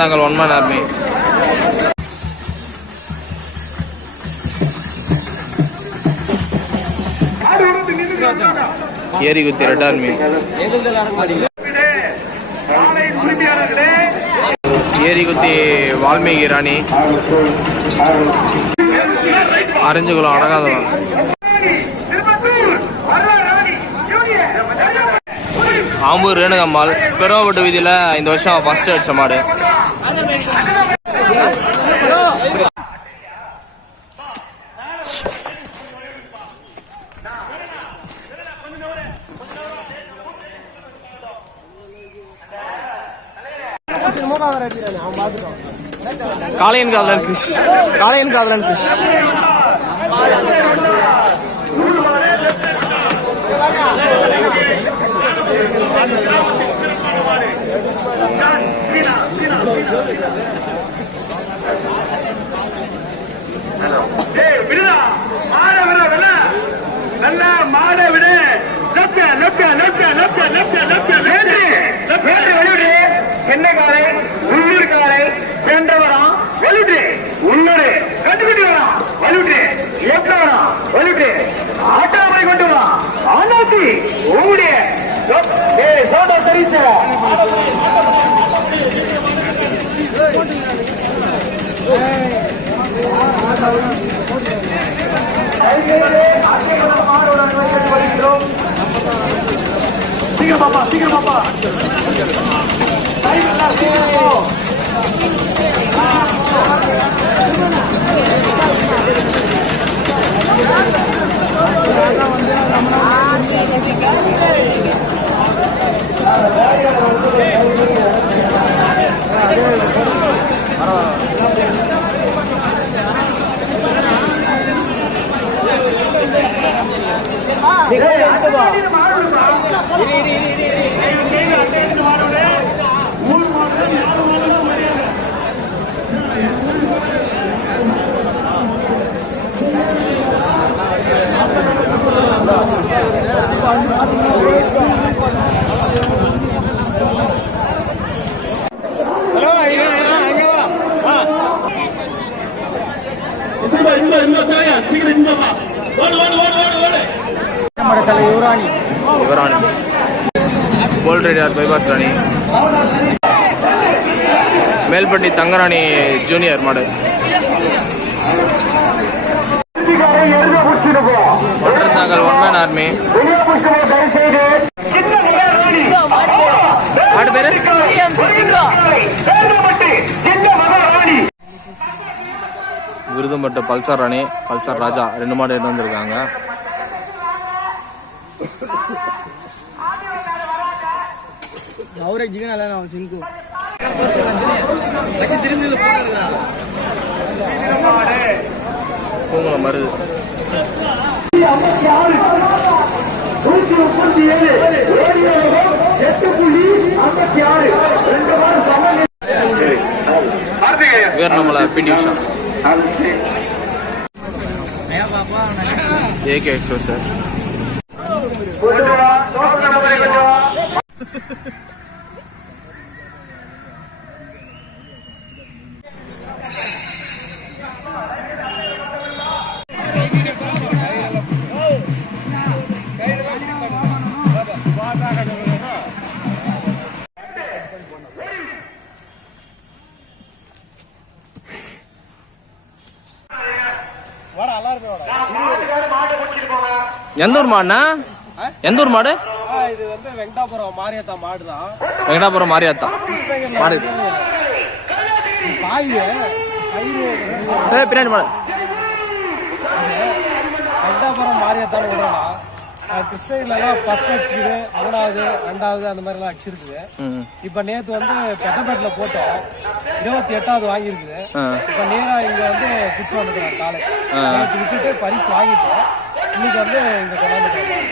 மன்றந்தாங்கள் ஒன்மன் army ஏரி குத்தி red army ஏரி குத்தி வால்மீகி ராணி. அரிஞ்சுகுளம் அடங்காதவன். ஆம்பூர் ரேணுகம்மாள் பெருமாப்பட்டு வீதியில் இந்த வருஷம் ஃபர்ஸ்ட் அடிச்ச மாடு. காளையன் காதலன் கிறிஸ். காளையன் காதலன் கிறிஸ். சீக்கிரம் பாப்பா சீக்கிரம் பாப்பா டைம் இல்ல, சீக்கிரம் போ. Gold Rediyar bypass Rani Melpatti Thangarani junior மாடு குட்டிக்காரை எருத ஒன்மேன் ஆர்மி வெளியே புடிச்சு மாடு பேரு விருதும்பட்டு ராணி பல்சார் ராஜா ரெண்டு மாடு எடுத்து வந்திருக்காங்க. கௌரவ் ஜிகன் அல்ல நான் சிங்கு. திரும்பி போங்க மருது. நூற்றி முப்பத்தி ஏழு எட்டு புள்ளி ஐம்பத்தி ஆறு ஏகே எக்ஸ்பிரஸ் சார். எந்த ஊர் மாடுண்ணா? எந்த ஊர் மாடு? இது வந்து வெங்கடாபுரம் மாரியாத்தா மாடு தான் வெங்கடாபுரம் மாரியாத்தா? மாடு. பின்னாடி மாடு. வெங்கடாபுரம் மாரியாத்தான்னு விடுறா கிருஷ்ணகிரிலாம் ஃபர்ஸ்ட் அடிச்சுக்குது மூணாவது ரெண்டாவது அந்த மாதிரிலாம் அடிச்சிருக்குது. இப்போ நேத்து வந்து பெட்டப்பேட்டில் போட்டோம். இருபத்தி எட்டாவது வாங்கியிருக்குது. இப்போ நேரா இங்க வந்து புதுசு வந்துக்கிறோம் காலை. நேற்று விட்டுட்டு பரிசு வாங்கிட்டோம். இன்னைக்கு வந்து இங்க கொண்டாந்துக்கிறோம்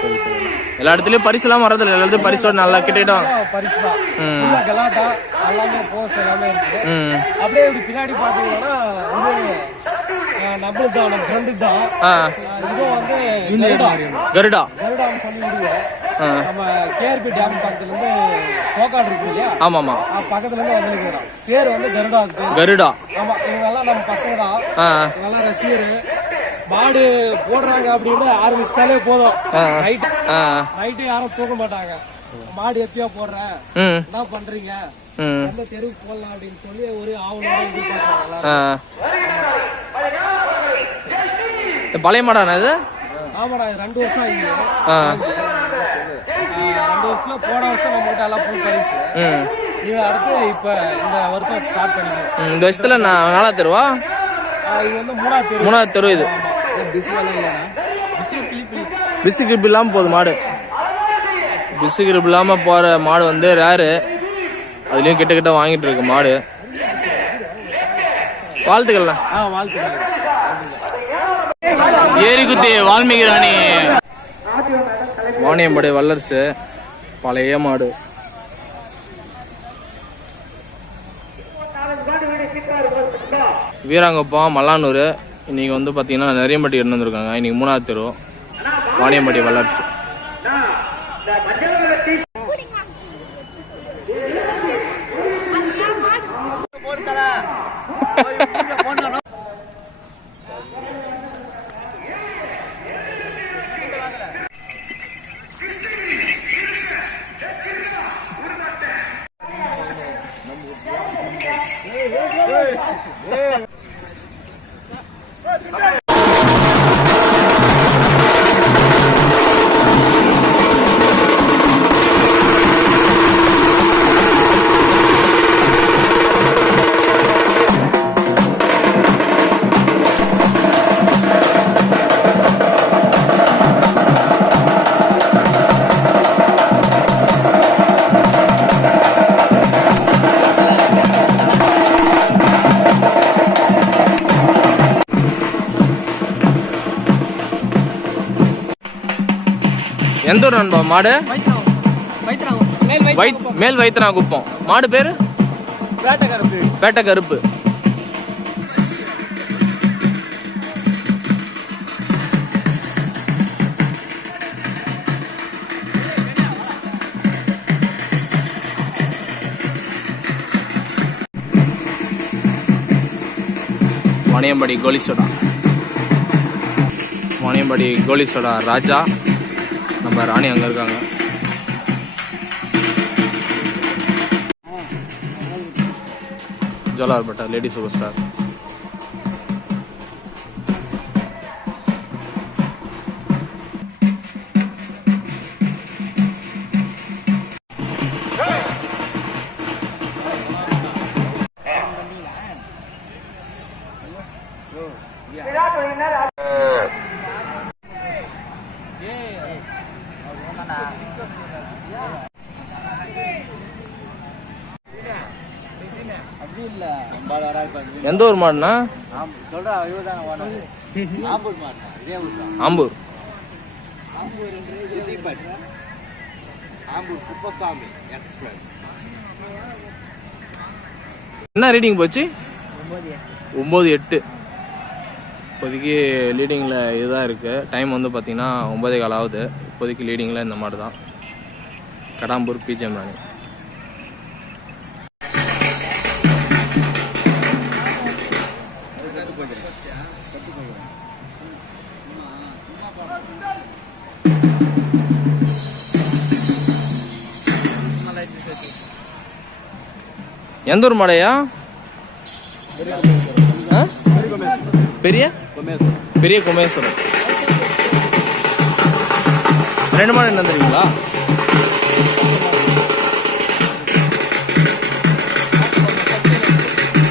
சரி சரி. எல்லா இடத்துலயும் பரிசுலாம் வரதில்ல எல்லா இடத்துலயும் பரிசோட நல்லா கிட்டோம் பரிசு தான் கலாட்டா எல்லாமே போஸ் எல்லாமே இருக்கு அப்படியே இப்படி பின்னாடி பாத்தீங்கன்னா நம்மளுக்கு தான் நம்ம ஃப்ரெண்டு தான் இதுவும் வந்து கருடா கருடா. கருடான்னு சொல்லி விடுவோம் நம்ம கேஆர்பி டேம் பக்கத்துல இருந்து சோக்காடு இருக்கு இல்லையா? ஆமாமா. அஹ், பக்கத்துல இருந்து வந்துருக்கிறோம் பேர் வந்து கருடா கருடா. ஆமா இவங்கெல்லாம் நம்ம பசங்க தான். இவங்கெல்லாம் ரசிகர். மாடு போடுறாங்க அப்படின்னு ஆரம்பிச்சிட்டாலே போதும். நைட் ஆ. நைட்டு யாரும் தூக்க மாட்டாங்க. மாடு எப்பயோ போடுறேன் ம். என்ன பண்றீங்க? தெருவுக்கு போடலாம் அப்படின்னு சொல்லி ஒரு ஆவலோட இது பழைய மாடாண்ணா இது? ஆமாடா ரெண்டு வருஷம் ஆகி ரெண்டு வருஷத்துல போன வருஷம் நம்ம கிட்ட எல்லாம் ஃபுல் பரிசு இது அடுத்து இப்ப இந்த வருஷம் ஸ்டார்ட் பண்ணிக்கணும் ம், இந்த வருஷத்துல நான் நாலா தெருவா? இது வந்து மூணாவது தெரு. மூணாவது தெரு இது. பிசு கிரிப் இல்லாமல் போகுது மாடு. பிசு கிரிப் இல்லாமல் போகிற மாடு வந்து ரேரு அதுலேயும் கிட்ட கிட்ட வாங்கிட்டு இருக்கு மாடு. வாழ்த்துக்கள்ண்ணா. ஆ வாழ்த்துக்கள். ஏரிக்குத்தி வால்மீகி ராணி. வாணியம்படை வல்லரசு பழைய மாடு. வீராங்கப்பம் மல்லானூர். இன்னைக்கு வந்து பார்த்தீங்கன்னா நிறையம்பட்டி இருந்து வந்திருக்காங்க. இன்னைக்கு மூணாவது தெரு வாணியம்பட்டி வல்லரசு. எந்த ஊர் நண்பா? மாடு? மேல் வைத்தனா குப்பம் மாடு பேரு? Pettai Karuppu Vaniyambadi goli soda Vaniyambadi goli soda Raja. நம்ம ராணி அங்கே இருக்காங்க. Jolarpettai lady super star. எந்த ஊர் மாடுனா ஆம்பூர். என்ன ரீடிங் போச்சு? ஒம்பது எட்டு. இப்போதைக்கு லீடிங்கில் இதுதான் இருக்குது டைம் வந்து பார்த்தீங்கன்னா ஒம்பதே கால் ஆகுது. இப்போதைக்கு லீடிங்கில் இந்த மாடு தான் கடாம்பூர் பிஜிஎம் ராணி கற்றுக்கொள்கிறேன் சும்மா எந்த ஊர் மடையா பெரிய? பெரிய குமேஸ்வரம். ரெண்டு மாடு என்ன தெரியுங்களா?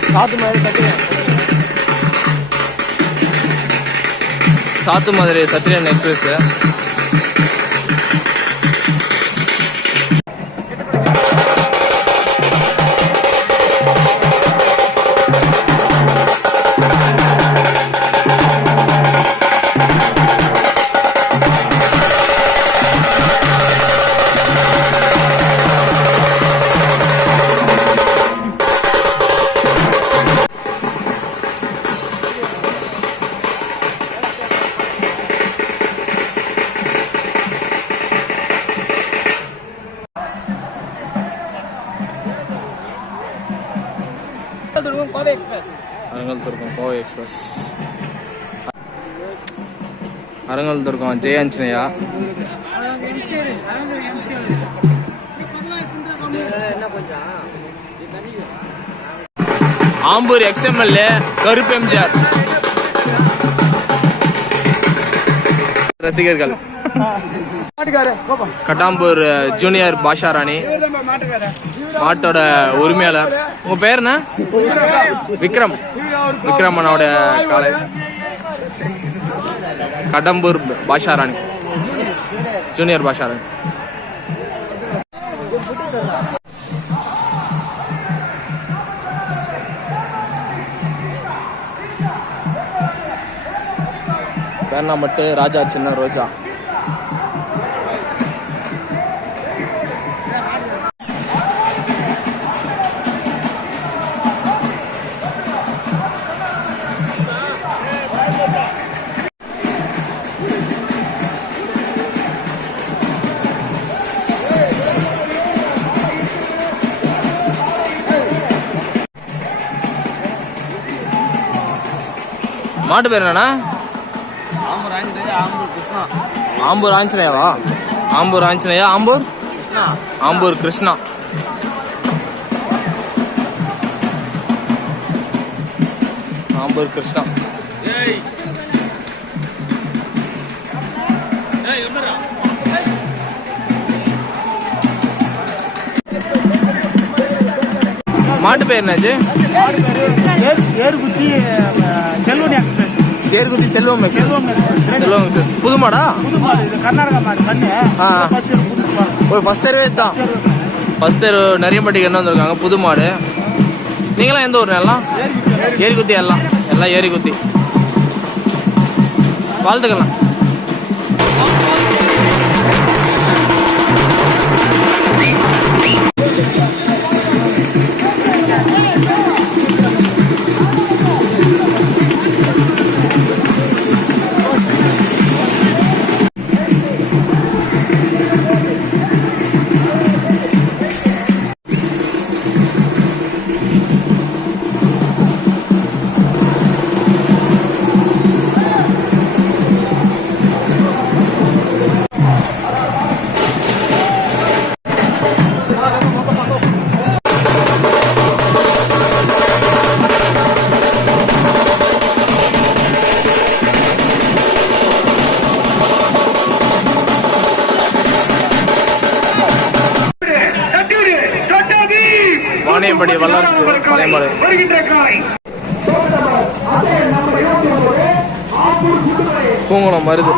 சாத்து மாதிரி கட்டுறேன் சாத்து மதுரை சத்ரியன் எக்ஸ்பிரஸ் அவன் துர்க்கம் ஜெய ஆம்பூர் எக்ஸ்எம்எல்ஏ கருப்பு எம்ஜிஆர். ரசிகர்கள். கட்டாம்பூர் ஜூனியர் பாஷா ராணி மாட்டோட உரிமையாளர். உங்க பேர் என்ன? விக்ரம். விக்ரமனோட காலை. கடம்பூர் பாஷாராணி. ஜூனியர் பாஷாராணி. பேர்னா பேர்னாமட்டு ராஜா சின்ன ரோஜா. மாட்டு பேர் என்னண்ணா? ஆம்பூர் ஆஞ்சநேயாவா? ஆம்பூர் ஆஞ்சநேயா ஆம்பூர்? ஆம்பூர் கிருஷ்ணா. ஆம்பூர் கிருஷ்ணா. ஏய். ஏய் என்னடா? மாட்டு பேர் என்னாச்சு? ஏறுகுத்தி செல்வன் எக்ஸ்பிரஸ். சேர்குதி செல்வம் எக்ஸ்பிரஸ். செல்வம் எக்ஸ்பிரஸ். புது மாடா புது மாடு இது கர்நாடகா மாடு கண்ணு. ஒரு ஃபஸ்ட் தெருவே தான் ஃபஸ்ட் தெரு நரியம்பட்டிக்கு என்ன வந்திருக்காங்க? புது மாடு நீங்களாம் எந்த ஊர் எல்லாம்? ஏரிக்குத்தி எல்லாம். எல்லாம் ஏரிக்குத்தி வாழ்த்துக்கலாம் வாணியம்படி வல்லரசு காய் பூங்குளம் மருது